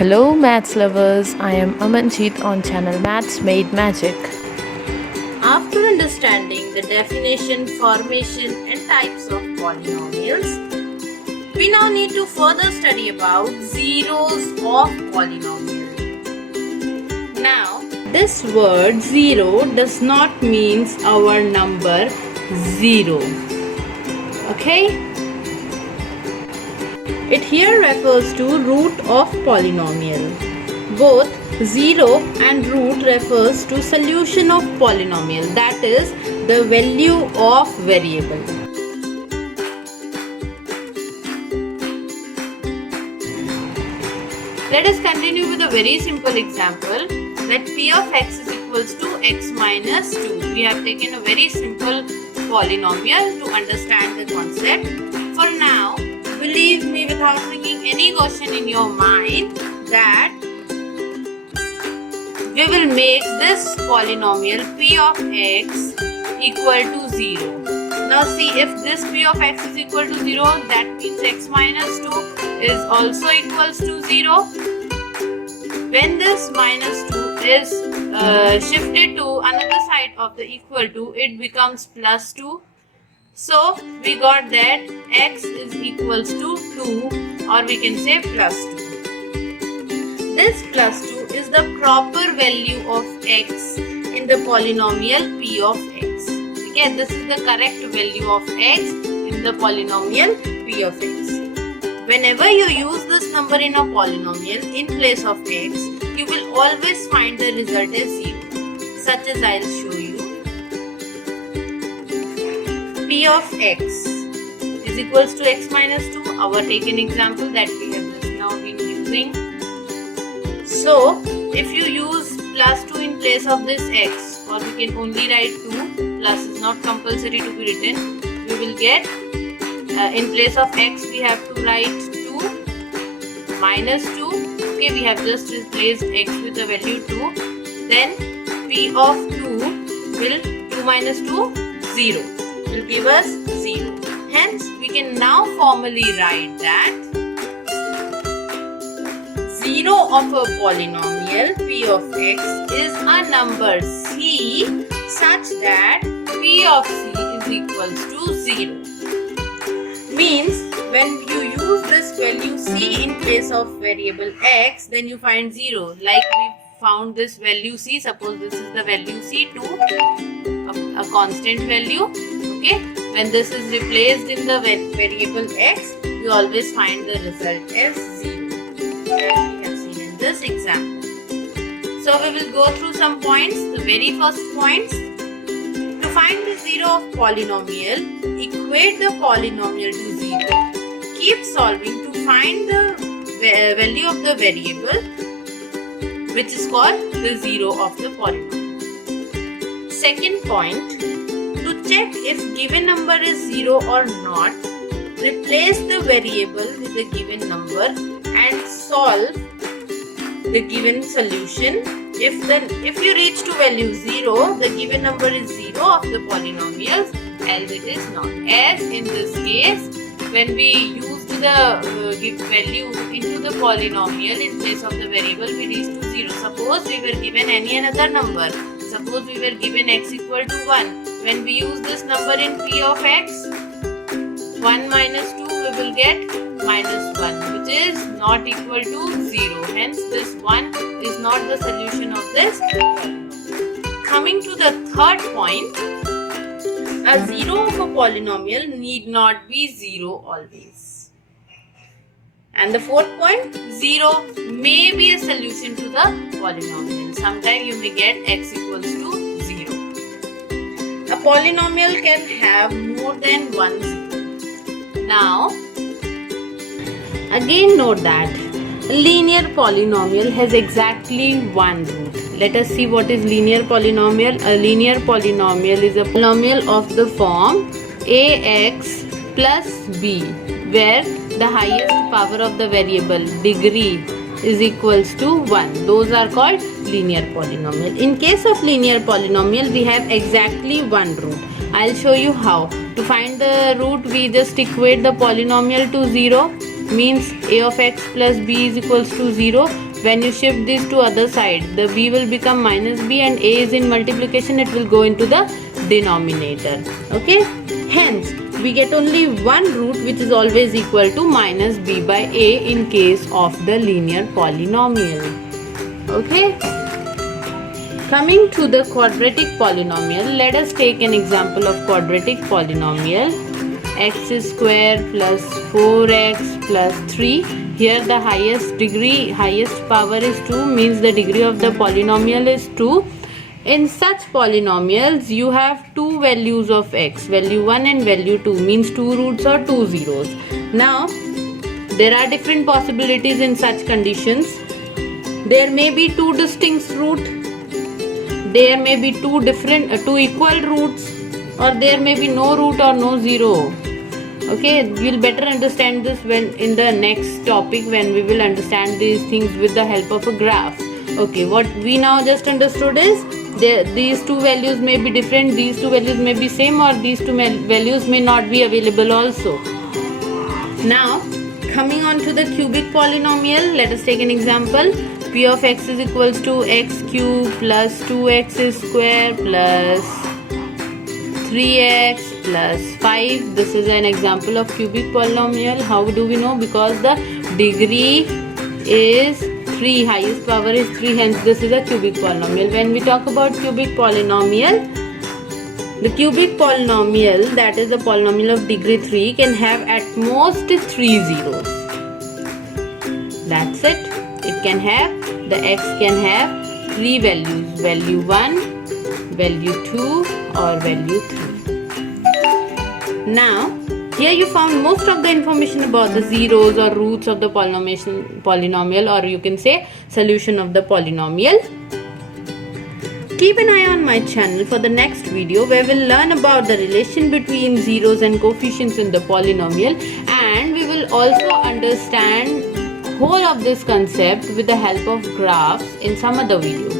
Hello maths lovers, I am Amanjeet on channel Maths Made Magic. After understanding the definition, formation and types of polynomials, we now need to further study about zeros of polynomial. Now, this word zero does not mean our number 0. Okay? It here refers to root of polynomial. Both 0 and root refers to solution of polynomial, that is the value of variable. Let us continue with a very simple example that p of x is equals to x minus 2. We have taken a very simple polynomial to understand the concept. For now, believe me without thinking any question in your mind that we will make this polynomial p of x equal to 0. Now see, if this p of x is equal to 0, that means x minus 2 is also equals to 0. When this minus 2 is shifted to another side of the equal to, it becomes plus 2. So we got that x is equals to 2, or we can say plus 2. This plus 2 is the proper value of x in the polynomial p of x. Okay, this is the correct value of x in the polynomial p of x. Whenever you use this number in a polynomial in place of x, you will always find the result as 0, such as I will show you. P of x is equals to x minus 2, our taken example that we have just now been using. So, if you use plus 2 in place of this x, or we can only write 2, plus is not compulsory to be written, we will get in place of x we have to write 2 minus 2. Okay, we have just replaced x with the value 2. Then p of 2 will 2 minus 2, 0. Will give us 0. Hence, we can now formally write that 0 of a polynomial p of x is a number c such that p of c is equals to 0. Means, when you use this value c in place of variable x, then you find 0. Like we found this value c, suppose this is the value c, 2, a constant value. Okay, when this is replaced in the variable x, we always find the result as 0, as we have seen in this example. So we will go through some points. The very first points: to find the 0 of polynomial, equate the polynomial to 0. Keep solving to find the value of the variable, which is called the 0 of the polynomial. Second point: to check if given number is 0 or not, replace the variable with the given number and solve the given solution. If you reach to value 0, the given number is 0 of the polynomials, else it is not. As in this case, when we used the value into the polynomial in place of the variable, we reached to 0. Suppose we were given any another number. Suppose we were given x equal to 1. When we use this number in p of x, 1 minus 2, we will get minus 1, which is not equal to 0. Hence, this 1 is not the solution of this. Coming to the third point, a 0 of a polynomial need not be 0 always. And the fourth point, 0 may be a solution to the polynomial. Sometimes you may get x equals to 0. A polynomial can have more than one 0. Now, again note that a linear polynomial has exactly one root. Let us see what is linear polynomial. A linear polynomial is a polynomial of the form ax plus b, where the highest power of the variable, degree, is equals to 1. Those are called linear polynomial. In case of linear polynomial, we have exactly one root. I'll show you how. To find the root, we just equate the polynomial to 0. Means a of x plus b is equals to 0. When you shift this to other side, the b will become minus b, and a is in multiplication, it will go into the denominator. Okay, hence we get only one root, which is always equal to minus b by a in case of the linear polynomial. Okay, coming to the quadratic polynomial, let us take an example of quadratic polynomial. X square plus 4x plus 3. Here the highest power is 2, means the degree of the polynomial is 2. In such polynomials, you have two values of x, value 1 and value 2, means two roots or two zeros. Now, there are different possibilities in such conditions. There may be two distinct roots, there may be two equal roots, or there may be no root or no zero. Okay, you'll better understand this when in the next topic, when we will understand these things with the help of a graph. Okay, what we now just understood is these two values may be different, these two values may be same, or these two values may not be available also. Now, coming on to the cubic polynomial, let us take an example. P of x is equals to x cube plus 2x square plus 3x plus 5. This is an example of cubic polynomial. How do we know? Because the degree is 3, highest power is 3, hence this is a cubic polynomial. When we talk about cubic polynomial, the cubic polynomial, that is the polynomial of degree 3, can have at most 3 zeros. That's it. It can have, the x can have 3 values, value 1, value 2 or value 3. Now, here you found most of the information about the zeros or roots of the polynomial, or you can say solution of the polynomial. Keep an eye on my channel for the next video, where we'll learn about the relation between zeros and coefficients in the polynomial, and we will also understand whole of this concept with the help of graphs in some other video.